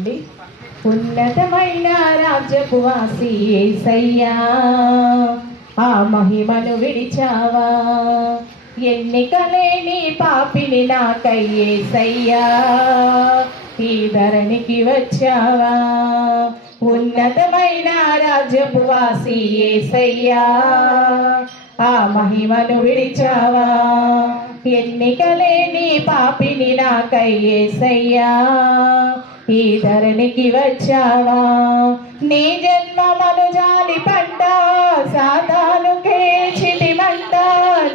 పాడండి ఉన్నతమైన రాజ్యపు వాసి ఏసయ్యా. ఆ మహిమను విడిచావా? ఎన్నికలేని పాపిని నాకై ఏసయ్యా. ఈ ధరణికి వచ్చావా? ఉన్నతమైన రాజ్యపు వాసి ఏసయ్యా. ఆ మహిమను విడిచావా? ఎన్నికలేని పాపిని నాకై ఏసయ్యా. ఈ ధరణికి వచ్చావా? నీ జన్మమను జాలి పంట సాతానుకే చిటిమంట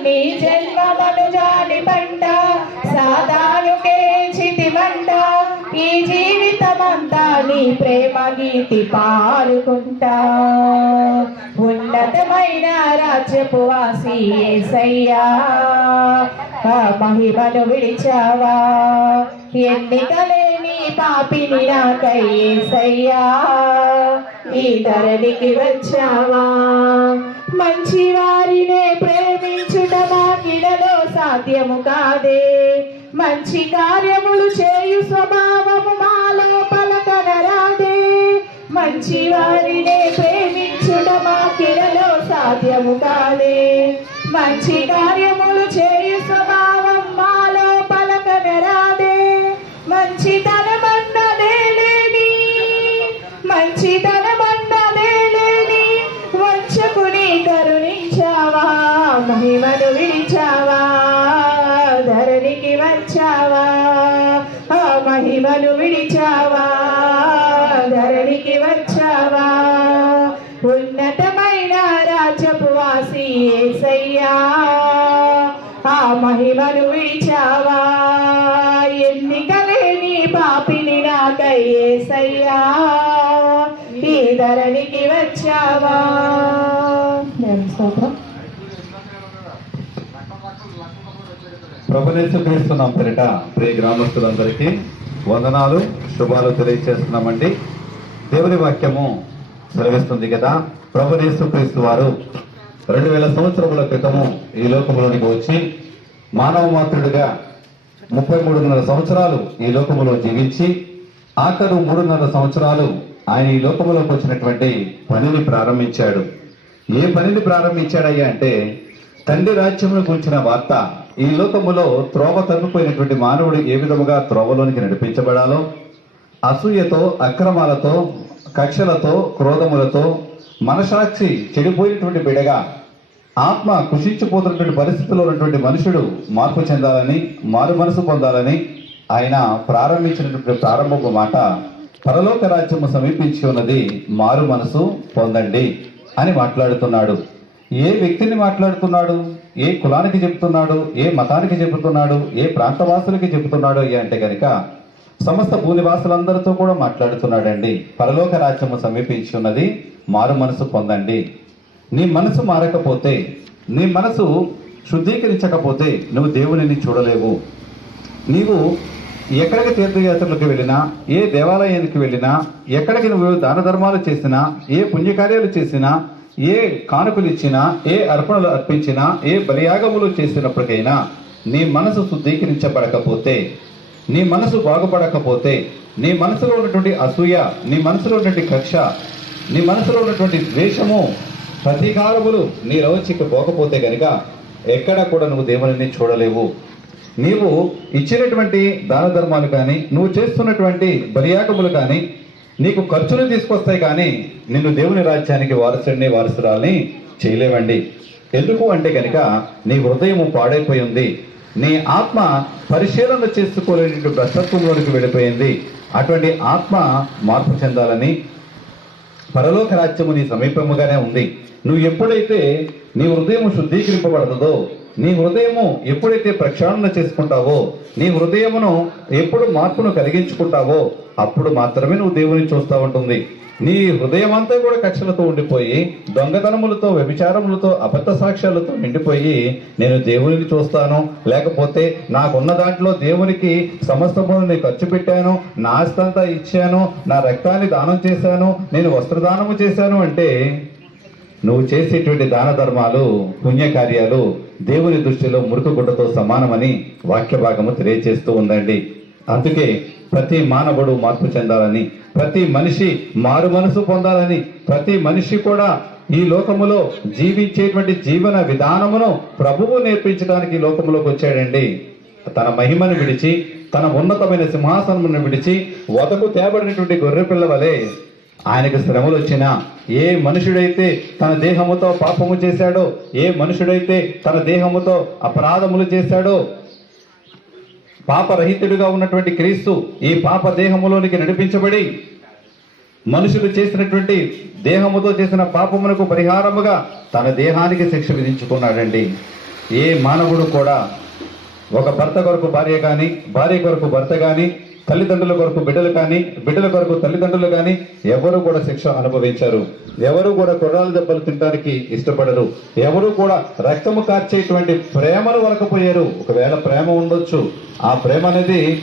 నీ జన్మమను జాలి పంట సాతానుకే చిటిమంట ఈ జీవితమంతా నీ ప్రేమ గీతి పాడుకుంటా ఉన్నతమైన రాజ్యపు వాసి ఏసయ్యా మహిమను విడిచావా? ఎన్నికలేని పాపిని నాకై ఏసయ్యా ఈ ధరణికి వచ్చావా? మంచి వారినే ప్రేమించుట మాకిడలో సాధ్యము కాదే. మంచి కార్యములు చేయు స్వభావము మాలో పలకనరాదే. మంచి వారినే ప్రేమించుట మాకిడలో సాధ్యము కాదే. మంచి కార్య ధరణికి వచ్చావా ఆ మహిమను విడిచావా? ధరణికి వచ్చావా? ఉన్నతమైన రాజపు వాసి ఏసయ్యా. ఆ మహిమను విడిచావా? ఎన్నికలేని పాపిని నాకై ఏసయ్యా. ఈ ధరణికి వచ్చావా? స్తోత్రం. ప్రభునేసు క్రీస్తున్నాం పేరిట ప్రియ గ్రామస్తులందరికీ వందనాలు శుభాలు తెలియజేస్తున్నామండి దేవుని వాక్యము సెలవిస్తుంది కదా ప్రభునేసు క్రీస్తు వారు రెండు వేల సంవత్సరముల క్రితము ఈ లోకములోనికి వచ్చి మానవ మాతృడిగా ముప్పై మూడున్నర సంవత్సరాలు ఈ లోకములో జీవించి ఆఖరు మూడున్నర సంవత్సరాలు ఆయన ఈ లోకములోకి వచ్చినటువంటి పనిని ప్రారంభించాడు. ఏ పనిని ప్రారంభించాడయ్యా అంటే తండ్రి రాజ్యమును గురించిన వార్త ఈ లోకములో త్రోవ తప్పిపోయినటువంటి మానవుడు ఏ విధముగా త్రోవలోనికి నడిపించబడాలో? అసూయతో అక్రమాలతో కక్షలతో క్రోధములతో మనసాక్షి చెడిపోయినటువంటి బిడగా ఆత్మ కుషించిపోతున్నటువంటి పరిస్థితుల్లో ఉన్నటువంటి మనుషుడు మార్పు చెందాలని మారు మనసు పొందాలని ఆయన ప్రారంభించినటువంటి ప్రారంభపు మాట పరలోక రాజ్యము సమీపించి ఉన్నది మారు మనసు పొందండి అని మాట్లాడుతున్నాడు. ఏ వ్యక్తిని మాట్లాడుతున్నాడు? ఏ కులానికి చెబుతున్నాడు? ఏ మతానికి చెబుతున్నాడు? ఏ ప్రాంతవాసులకి చెబుతున్నాడు అయ్యా అంటే కనుక సమస్త భూనివాసులందరితో కూడా మాట్లాడుతున్నాడండి. పరలోక రాజ్యము సమీపించి ఉన్నది మారు మనసు పొందండి. నీ మనసు మారకపోతే నీ మనసు శుద్ధీకరించకపోతే నువ్వు దేవునిని చూడలేవు. నీవు ఎక్కడికి తీర్థయాత్రలకు వెళ్ళినా ఏ దేవాలయానికి వెళ్ళినా ఎక్కడికి నువ్వు దాన ధర్మాలు చేసినా ఏ పుణ్యకార్యాలు చేసినా ఏ కానుకలు ఇచ్చినా ఏ అర్పణలు అర్పించినా ఏ బలియాగములు చేసినప్పటికైనా నీ మనసు శుద్ధీకరించబడకపోతే నీ మనసు బాగుపడకపోతే నీ మనసులో ఉన్నటువంటి అసూయ నీ మనసులో ఉన్నటువంటి కక్ష నీ మనసులో ఉన్నటువంటి ద్వేషము ప్రతీకారములు నీ రవచికి పోకపోతే గనుక ఎక్కడ కూడా నువ్వు దేవుని చూడలేవు. నీవు ఇచ్చినటువంటి దాన ధర్మాలు కానీ నువ్వు చేస్తున్నటువంటి బలియాగములు కానీ నీకు ఖర్చులు తీసుకొస్తాయి కానీ నిన్ను దేవుని రాజ్యానికి వారసుడిని వారసురాల్ని చేయలేవండి. ఎందుకు అంటే కనుక నీ హృదయము పాడైపోయి ఉంది. నీ ఆత్మ పరిశీలన చేసుకోలేని భ్రష్టత్వంలోనికి వెళ్ళిపోయింది. అటువంటి ఆత్మ మార్పు చెందాలని పరలోక రాజ్యము నీ సమీపముగానే ఉంది. నువ్వు ఎప్పుడైతే నీ హృదయం శుద్ధీకరింపబడతదో నీ హృదయము ఎప్పుడైతే ప్రక్షాళన చేసుకుంటావో నీ హృదయమును ఎప్పుడు మార్పును కలిగించుకుంటావో అప్పుడు మాత్రమే నువ్వు దేవుని చూస్తూ ఉంటుంది. నీ హృదయం అంతా కూడా కక్షలతో ఉండిపోయి దొంగతనములతో వ్యభిచారములతో అబద్ధ సాక్ష్యాలతో నిండిపోయి నేను దేవునికి చూస్తాను. లేకపోతే నాకున్న దాంట్లో దేవునికి సమస్తమును నేను ఖర్చు పెట్టాను నా ఆస్తంతా ఇచ్చాను నా రక్తాన్ని దానం చేశాను నేను వస్త్రదానము చేశాను అంటే నువ్వు చేసేటువంటి దాన ధర్మాలు పుణ్యకార్యాలు దేవుని దృష్టిలో మురుకు గుడ్డతో సమానమని వాక్య భాగము తెలియజేస్తూ ఉందండి. అందుకే ప్రతి మానవుడు మార్పు చెందాలని ప్రతి మనిషి మారు మనసు పొందాలని ప్రతి మనిషి కూడా ఈ లోకములో జీవించేటువంటి జీవన విధానమును ప్రభువు నేర్పించడానికి లోకములోకి వచ్చాడండి. తన మహిమను విడిచి తన ఉన్నతమైన సింహాసనమును విడిచి వదకు తేబడినటువంటి గొర్రె పిల్ల వలె ఆయనకు శ్రమలు వచ్చినా ఏ మనుషుడైతే తన దేహముతో పాపము చేశాడో ఏ మనుషుడైతే తన దేహముతో అపరాధములు చేశాడో పాపరహితుడిగా ఉన్నటువంటి క్రీస్తు ఈ పాప దేహములోనికి నడిపించబడి మనుషులు చేసినటువంటి దేహముతో చేసిన పాపమునకు పరిహారముగా తన దేహానికి శిక్ష విధించుకున్నాడండి. ఏ మానవుడు కూడా ఒక భర్త కొరకు భార్య కానీ భార్య కొరకు భర్త కానీ తల్లిదండ్రుల కొరకు బిడ్డలు కానీ బిడ్డల కొరకు తల్లిదండ్రులు కానీ ఎవరు కూడా శిక్ష అనుభవించారు. ఎవరు కూడా కుర్రాల దెబ్బలు తినడానికి ఇష్టపడరు. ఎవరు కూడా రక్తము కార్చేటువంటి ప్రేమను వలకపోయారు. ఒకవేళ ప్రేమ ఉండొచ్చు. ఆ ప్రేమ అనేది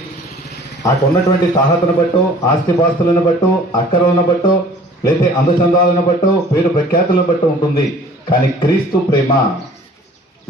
ఆకున్నటువంటి తాహతను బట్టో ఆస్తిపాస్తులను బట్టో అక్కరలను బట్టో లేదా అందచందాలను బట్టో పేరు ప్రఖ్యాతులను బట్టో ఉంటుంది. కానీ క్రీస్తు ప్రేమ.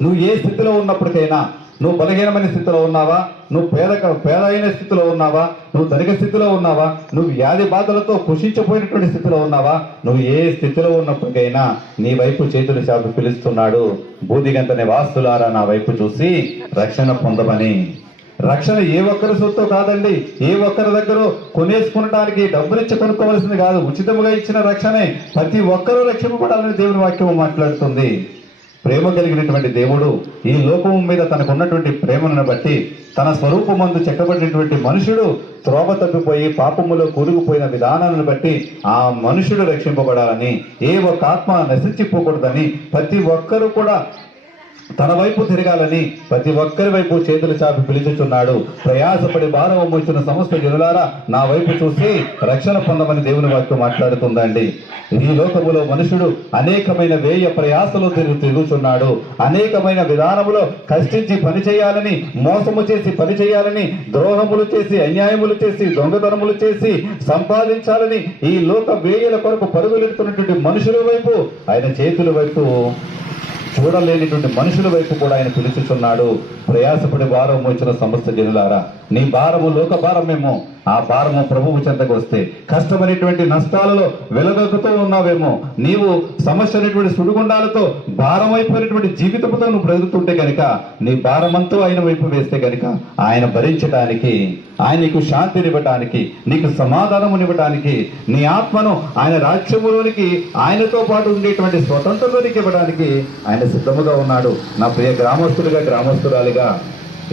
నువ్వు ఏ స్థితిలో ఉన్నప్పటికైనా నువ్వు బలహీనమైన స్థితిలో ఉన్నావా? నువ్వు పేద పేదైన స్థితిలో ఉన్నావా? నువ్వు ధనిక స్థితిలో ఉన్నావా? నువ్వు వ్యాధి బాధలతో కుషించిపోయినటువంటి స్థితిలో ఉన్నావా? నువ్వు ఏ స్థితిలో ఉన్నప్పటికైనా నీ వైపు చేతులు చాపి పిలుస్తున్నాడు. బూదిగంత వాస్తులారా నా వైపు చూసి రక్షణ పొందమని. రక్షణ ఏ ఒక్కరి సొత్తు కాదండి. ఏ ఒక్కరి దగ్గర కొనేసుకునడానికి డబ్బులిచ్చి కొనుక్కోవలసింది కాదు. ఉచితముగా ఇచ్చిన రక్షణే ప్రతి ఒక్కరూ రక్షింపబడాలని దేవుని వాక్యం మాట్లాడుతుంది. ప్రేమ కలిగినటువంటి దేవుడు ఈ లోకము మీద తనకున్నటువంటి ప్రేమను బట్టి తన స్వరూపమందు చెక్కబడినటువంటి మనుషుడు త్రోవ తప్పిపోయి పాపములో కూరుకుపోయిన విధానాలను బట్టి ఆ మనుషుడు రక్షింపబడాలని ఏ ఒక్క ఆత్మ నశించిపోకూడదని ప్రతి ఒక్కరూ కూడా తన వైపు తిరగాలని ప్రతి ఒక్కరి వైపు చేతులు చాపి పిలుచుచున్నాడు. ప్రయాసపడి భారం మోచిన సమస్త జనులారా నా వైపు చూసి రక్షణ పొందమని దేవుని వాక్యం మాట్లాడుతుందండి. ఈ లోకములో మనుషుడు అనేకమైన వేయ ప్రయాసలు తిరుగు తిరుగుచున్నాడు. అనేకమైన విధానములో కష్టించి పని చేయాలని మోసము చేసి పని చేయాలని ద్రోహములు చేసి అన్యాయములు చేసి దొంగతనములు చేసి సంపాదించాలని ఈ లోక వేయల కొరకు పరుగులెడుతున్నటువంటి మనుషుల వైపు ఆయన చేతుల వైపు చూడలేనిటువంటి మనుషుల వైపు కూడా ఆయన పిలుచుచున్నాడు. ప్రయాసపడి భారం వచ్చిన సమస్త జనులారా నీ భారము లోక భారమేమో ఆ భారము ప్రభువు చెంతకు వస్తే కష్టమైనటువంటి నష్టాలలో వెలదొక్కుతూ ఉన్నావేమో. నీవు సమస్య అనేటువంటి సుడిగుండాలతో భారం జీవితంతో నువ్వు బ్రతుకుతుంటే కనుక నీ భారమంతా ఆయన వైపు వేస్తే కనుక ఆయన భరించడానికి ఆయన నీకు శాంతినివ్వటానికి నీకు సమాధానమునివ్వటానికి నీ ఆత్మను ఆయన రాజ్యములోనికి ఆయనతో పాటు ఉండేటువంటి స్వతంత్రంలోనికి ఇవ్వడానికి ఆయన సిద్ధముగా ఉన్నాడు. నా ప్రియ గ్రామస్తులుగా గ్రామస్తురాలిగా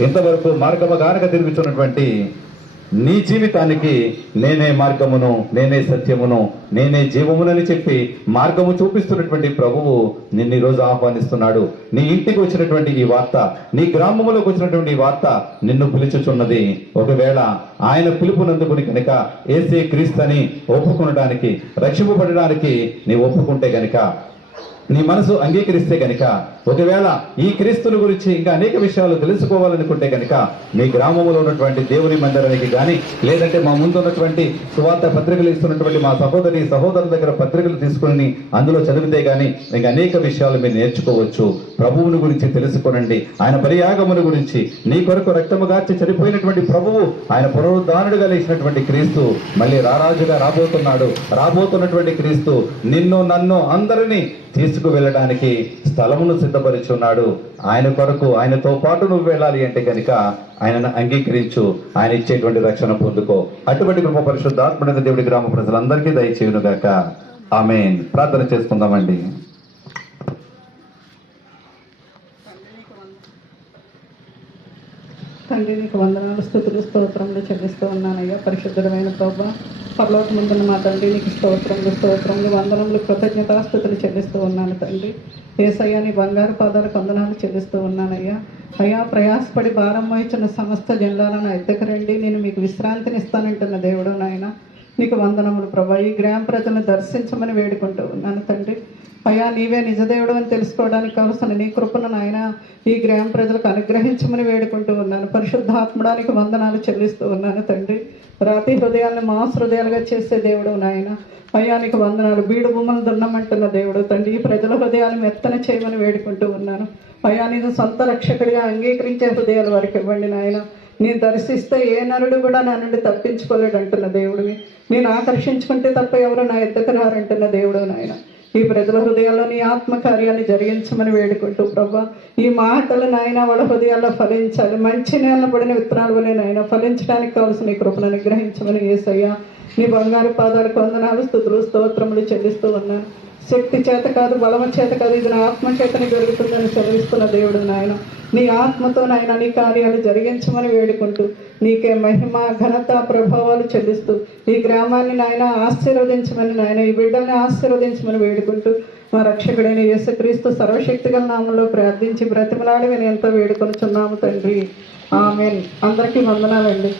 ఇంతవరకు మార్గమగానక తిరుగుతున్నటువంటి నీ జీవితానికి నేనే మార్గమును నేనే సత్యమును నేనే జీవమునని చెప్పి మార్గము చూపిస్తున్నటువంటి ప్రభువు నిన్ను ఈ రోజు ఆహ్వానిస్తున్నాడు. నీ ఇంటికి వచ్చినటువంటి ఈ వార్త నీ గ్రామములోకి వచ్చినటువంటి ఈ వార్త నిన్ను పిలుచుచున్నది. ఒకవేళ ఆయన పిలుపునందుకుని కనుక ఏసే క్రీస్తని ఒప్పుకొనడానికి రక్షింపబడడానికి నీ ఒప్పుకుంటే గనుక నీ మనసు అంగీకరిస్తే గనుక ఒకవేళ ఈ క్రీస్తుల గురించి ఇంకా అనేక విషయాలు తెలుసుకోవాలనుకుంటే గనుక మీ గ్రామంలో ఉన్నటువంటి దేవుని మందిరానికి కానీ లేదంటే మా ముందు ఉన్నటువంటి సువార్త పత్రికలు ఇస్తున్నటువంటి మా సహోదరి సహోదరుల దగ్గర పత్రికలు తీసుకుని అందులో చదివితే కానీ ఇంకా అనేక విషయాలు మీరు నేర్చుకోవచ్చు. ప్రభువుని గురించి తెలుసుకోనండి. ఆయన పరియాగముని గురించి నీ కొరకు రక్తము గార్చి చనిపోయినటువంటి ప్రభువు ఆయన పునరుద్ధానుడుగా లేచినటువంటి క్రీస్తు మళ్ళీ రారాజుగా రాబోతున్నాడు. రాబోతున్నటువంటి క్రీస్తు నిన్ను నన్ను అందరినీ తీసుకువెళ్ళడానికి స్థలమును సిద్ధపరిచి ఉన్నాడు ఆయన కొరకు ఆయనతో పాటు నువ్వు వెళ్ళాలి అంటే కనుక ఆయనను అంగీకరించు. ఆయన ఇచ్చేటువంటి రక్షణ పొందుకో. అటువంటి కృప పరిశుద్ధాత్మడ దేవుడి గ్రామ ప్రజలందరికీ దయచేయునుగాక. ఆమె ప్రార్థన చేసుకుందామండి. తండ్రి నీకు వందనాలు స్థుతులు స్తోత్రంలో చెల్లిస్తూ ఉన్నానయ్యా. పరిశుద్ధమైన ప్రభావ పర్లోక ముందున్న మా తండ్రి నీకు స్తోత్రములు స్తోత్రములు వందనములు కృతజ్ఞతాస్థుతులు చెల్లిస్తూ ఉన్నాను తండ్రి. ఏసయ్యాని బంగారు పాదాలకు వందనాలు చెల్లిస్తూ ఉన్నానయ్యా. అయ్యా ప్రయాసపడి భారం వహించిన సమస్త జనులను నా ఎద్దకు రండి. నేను మీకు విశ్రాంతిని ఇస్తానంటున్న దేవుడు నాయన. నీకు వందనములు ప్రభా. ఈ గ్రామ ప్రజలను దర్శించమని వేడుకుంటూ ఉన్నాను తండ్రి. అయ్యా నీవే నిజదేవుడు అని తెలుసుకోవడానికి కావలసిన నీ కృపను నాయన ఈ గ్రామ ప్రజలకు అనుగ్రహించమని వేడుకుంటూ ఉన్నాను. పరిశుద్ధాత్మడానికి వందనాలు చెల్లిస్తూ ఉన్నాను తండ్రి. రాతి హృదయాలను మాస్ హృదయాలుగా చేసే దేవుడు నాయన. భయానికి వందనాలు. బీడు భూములు దున్నమంటున్న దేవుడు తండ్రి. ఈ ప్రజల హృదయాలు మెత్తన చేయమని వేడుకుంటూ ఉన్నాను. అయ్యా సొంత రక్షకుడిగా అంగీకరించే హృదయాలు వారికి ఇవ్వండి నాయన. నేను దర్శిస్తే ఏ నరుడు కూడా నా నుండి తప్పించుకోలేడు అంటున్న దేవుడివి నేను ఆకర్షించుకుంటే తప్ప ఎవరు నా ఎద్దకు రారంటున్న దేవుడు నాయన. ఈ ప్రజల హృదయాల్లో నీ ఆత్మకార్యాన్ని జరిగించమని వేడుకుంటూ ప్రభా ఈ మాటలు నాయన వాళ్ళ హృదయాల్లో ఫలించాలి. మంచి నేల పడిన విత్తనాలు వలె నాయన ఫలించడానికి కావాల్సిన నీ కృపను అనుగ్రహించమని ఏసయ్యా. నీ బంగారు పాదాలకు వందనాలు స్థుతులు స్తోత్రములు చెల్లిస్తూ ఉన్నాను. శక్తి చేత కాదు బలము చేత కాదు ఇది నా ఆత్మ చేతని జరుగుతుందని సెలవిస్తున్న దేవుడు నాయన. నీ ఆత్మతో నాయన నీ కార్యాలు జరిగించమని వేడుకుంటూ నీకే మహిమ ఘనత ప్రభావాలు చెల్లిస్తూ ఈ గ్రామాన్ని నాయన ఆశీర్వదించమని నాయన ఈ బిడ్డల్ని ఆశీర్వదించమని వేడుకుంటూ మా రక్షకుడైన యేసుక్రీస్తు సర్వశక్తిగల నామంలో ప్రార్థించి బ్రతిమలాడి నేను ఎంతో వేడుకొనుచున్నాము తండ్రి. ఆమెన్. అందరికీ వందనాలండి.